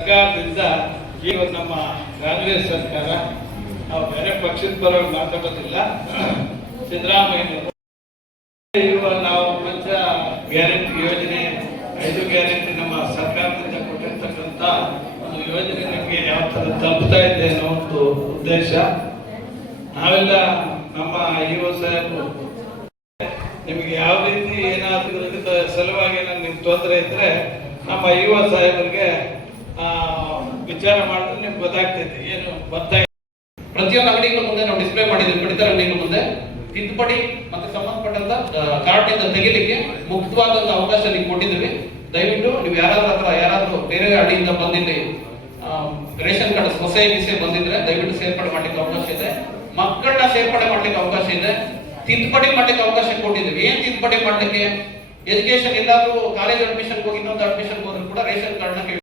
ಸರ್ಕಾರದಿಂದ ಈಗ ನಮ್ಮ ಕಾಂಗ್ರೆಸ್ ಸರ್ಕಾರ ನಾವು ಬೇರೆ ಪಕ್ಷದ ಪರವಾಗಿ ಮಾತಾಡೋದಿಲ್ಲ. ಸಿದ್ದರಾಮಯ್ಯ ನಾವು ಪಂಚ ಗ್ಯಾರಂಟಿ ಯೋಜನೆ 5 ಗ್ಯಾರಂಟಿ ನಮ್ಮ ಸರ್ಕಾರದಿಂದ ಕೊಟ್ಟಿರ್ತಕ್ಕಂಥ ಒಂದು ಯೋಜನೆ ನಿಮಗೆ ಯಾವ ತರ ತಲುಪ್ತಾ ಇದೆ ಅನ್ನೋ ಒಂದು ಉದ್ದೇಶ. ನಾವೆಲ್ಲ ನಮ್ಮ ಸಾಹೇಬರು ನಿಮಗೆ ಯಾವ ರೀತಿ ಏನಾದರೂ ಸಲುವಾಗಿ ನಿಮ್ಗೆ ತೊಂದರೆ ಇದ್ರೆ ನಮ್ಮ ಸಾಹೇಬರಿಗೆ ವಿಚಾರ ಮಾಡಿದ್ರೆ ನಿಮ್ಗೆ ಗೊತ್ತಾಗ್ತೈತಿ ಏನು ಬರ್ತಾ. ಪ್ರತಿಯೊಂದು ಅಂಗಡಿಗಳ ಮುಂದೆ ನಾವು ಡಿಸ್ಪ್ಲೇ ಮಾಡಿದ್ವಿ. ಪಡಿತರ ಅಂಗಡಿಗಳ ಮುಂದೆ ತಿದ್ದುಪಡಿ ಮತ್ತೆ ಸಂಬಂಧಪಟ್ಟಂತ ಕಾರ್ಡ್ ತೆಗಿಲಿಕ್ಕೆ ಮುಕ್ತವಾದಂತ ಅವಕಾಶ ನೀವು ಕೊಟ್ಟಿದ್ದೀವಿ. ದಯವಿಟ್ಟು ನೀವು ಯಾರಾದ್ರೂ ಬೇರೆ ಹಳ್ಳಿಯಿಂದ ಬಂದಿಲ್ಲಿ ರೇಷನ್ ಕಾರ್ಡ್ ಸೊಸೈಟಿ ಬಂದಿದ್ರೆ ದಯವಿಟ್ಟು ಸೇರ್ಪಡೆ ಮಾಡ್ಲಿಕ್ಕೆ ಅವಕಾಶ ಇದೆ. ಮಕ್ಕಳನ್ನ ಸೇರ್ಪಡೆ ಮಾಡ್ಲಿಕ್ಕೆ ಅವಕಾಶ ಇದೆ. ತಿದ್ದುಪಡಿ ಮಾಡ್ಲಿಕ್ಕೆ ಅವಕಾಶ ಕೊಟ್ಟಿದ್ದೀವಿ. ಏನ್ ತಿದ್ದುಪಡಿ ಮಾಡ್ಲಿಕ್ಕೆ? ಎಜುಕೇಶನ್ ಎಲ್ಲಾದ್ರೂ ಕಾಲೇಜ್ ಅಡ್ಮಿಷನ್ ಹೋಗಿ ಇನ್ನೊಂದು ಅಡ್ಮಿಷನ್ ಹೋದ್ರು ಕೂಡ ರೇಷನ್ ಕಾರ್ಡ್ ನ